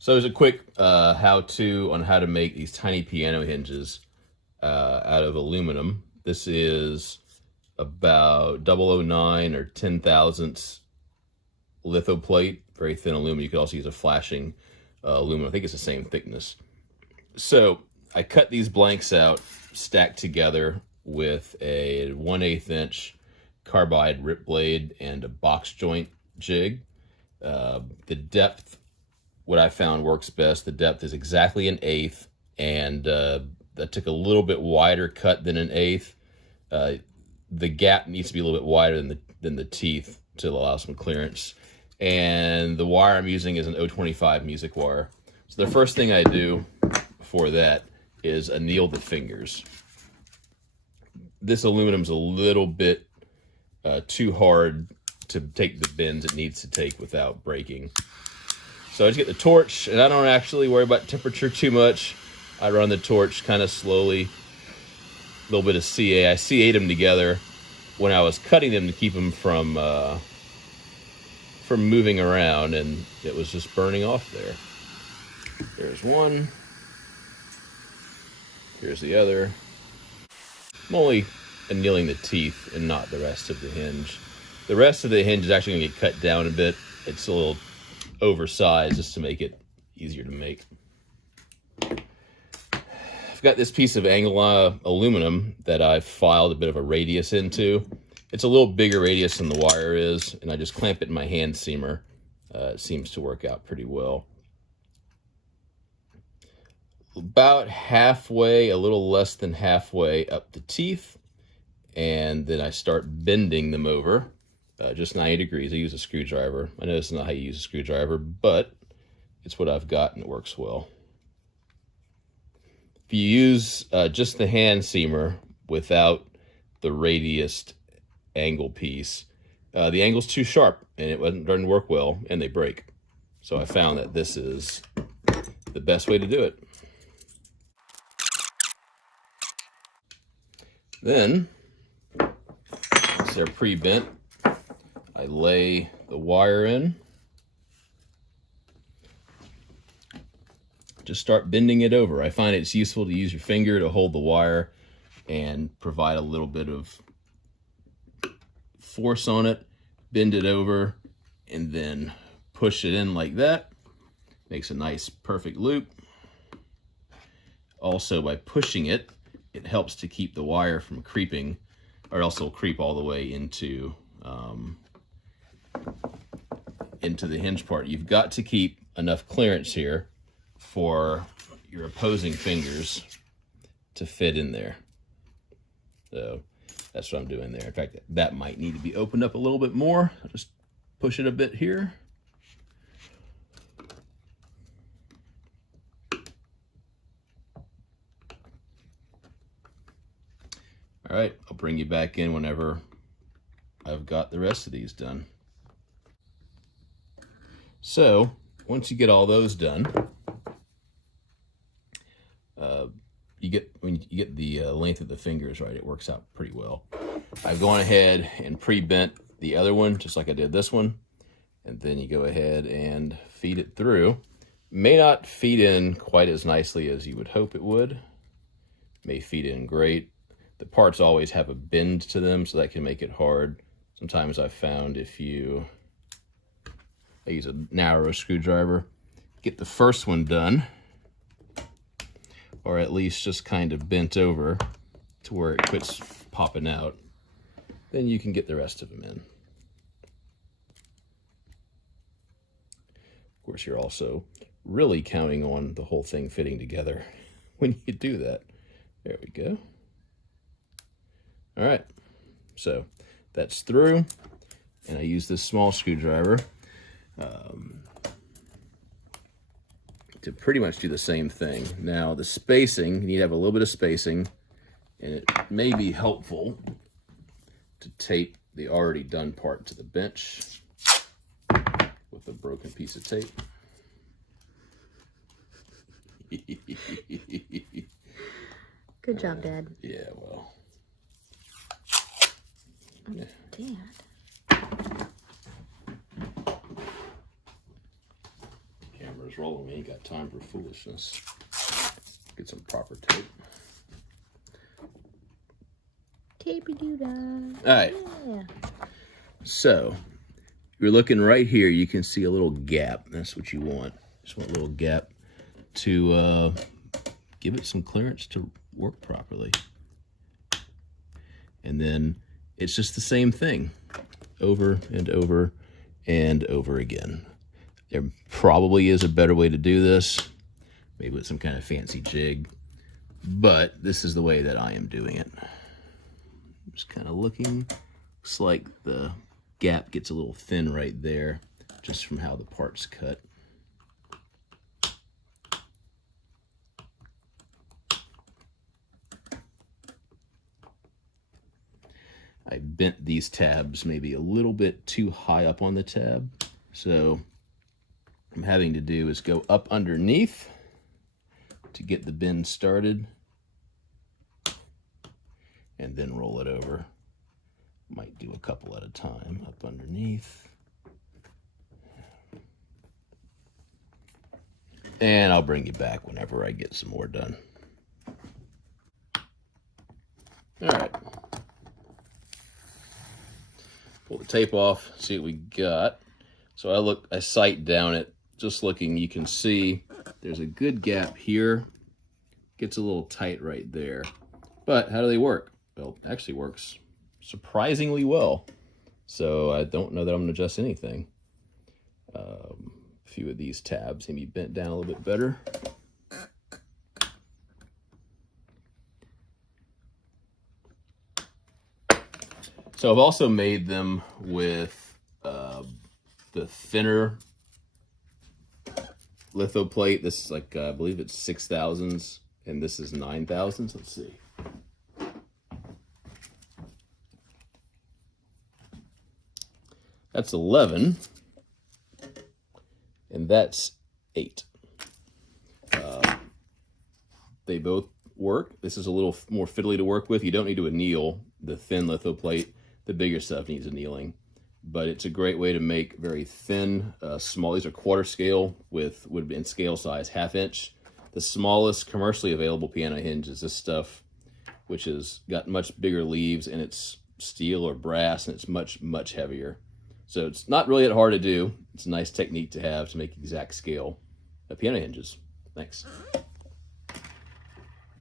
So there's a quick how-to on how to make these tiny piano hinges out of aluminum. This is about 009 or 10 thousandths lithoplate, very thin aluminum. You could also use a flashing aluminum. I think it's the same thickness. So I cut these blanks out, stacked together with a 1/8 inch carbide rip blade and a box joint jig. The depth, what I found works best, the depth is exactly 1/8, and that took a little bit wider cut than 1/8. The gap needs to be a little bit wider than the teeth to allow some clearance. And the wire I'm using is an 025 music wire. So the first thing I do for that is anneal the fingers. This aluminum's a little bit too hard to take the bends it needs to take without breaking. So I just get the torch, and I don't actually worry about temperature too much. I run the torch kind of slowly, a little bit of CA. I CA'd them together when I was cutting them to keep them from moving around, and it was just burning off there. There's one. Here's the other. I'm only annealing the teeth and not the rest of the hinge. The rest of the hinge is actually going to get cut down a bit. It's a little oversized just to make it easier to make. I've got this piece of angle aluminum that I've filed a bit of a radius into. It's a little bigger radius than the wire is, and I just clamp it in my hand seamer. It seems to work out pretty well. About halfway, a little less than halfway up the teeth, and then I start bending them over, just 90 degrees. I use a screwdriver. I know this is not how you use a screwdriver, but it's what I've got and it works well. If you use just the hand seamer without the radiused angle piece, the angle's too sharp and it doesn't work well and they break. So I found that this is the best way to do it. Then, once they're pre-bent, I lay the wire in. Just start bending it over. I find it's useful to use your finger to hold the wire and provide a little bit of force on it. Bend it over and then push it in like that. Makes a nice perfect loop. Also, by pushing it, it helps to keep the wire from creeping, or else it'll creep all the way into the hinge part. You've got to keep enough clearance here for your opposing fingers to fit in there. So that's what I'm doing there. In fact, that might need to be opened up a little bit more. I'll just push it a bit here. All right, I'll bring you back in whenever I've got the rest of these done. So once you get all those done, when you get the length of the fingers right, it works out pretty well. I've gone ahead and pre-bent the other one just like I did this one, and then you go ahead and feed it through. May not feed in quite as nicely as you would hope it would. May feed in great. The parts always have a bend to them, so that can make it hard. Sometimes I've found I use a narrow screwdriver, get the first one done, or at least just kind of bent over to where it quits popping out. Then you can get the rest of them in. Of course, you're also really counting on the whole thing fitting together when you do that. There we go. All right, so that's through, and I use this small screwdriver to pretty much do the same thing. Now, the spacing, you need to have a little bit of spacing, and it may be helpful to tape the already done part to the bench with a broken piece of tape. Good job, Dad. Yeah, well. Yeah. Dad. Camera camera's rolling. We ain't got time for foolishness. Get some proper tape. Tapey doo dah. All right. Yeah. So you're looking right here. You can see a little gap. That's what you want. Just want a little gap to give it some clearance to work properly. And then it's just the same thing over and over and over again. There probably is a better way to do this, maybe with some kind of fancy jig, but this is the way that I am doing it. Just kind of looking. Looks like the gap gets a little thin right there, just from how the part's cut. I bent these tabs maybe a little bit too high up on the tab, so what I'm having to do is go up underneath to get the bend started and then roll it over. Might do a couple at a time. Up underneath. And I'll bring you back whenever I get some more done. All right. Pull the tape off, see what we got. So I sight down it, just looking, you can see there's a good gap here. Gets a little tight right there. But how do they work? Well, it actually works surprisingly well. So I don't know that I'm gonna adjust anything. A few of these tabs maybe bent down a little bit better. So I've also made them with the thinner litho plate. This is like, I believe it's 6,000s, and this is 9,000s. Let's see. That's 11, and that's 8. They both work. This is a little more fiddly to work with. You don't need to anneal the thin litho plate. The bigger stuff needs annealing, but it's a great way to make very thin, small. These are quarter scale with, would have been scale size, 1/2 inch. The smallest commercially available piano hinge is this stuff, which has got much bigger leaves, and it's steel or brass, and it's much, much heavier. So it's not really that hard to do. It's a nice technique to have to make exact scale piano hinges. Thanks.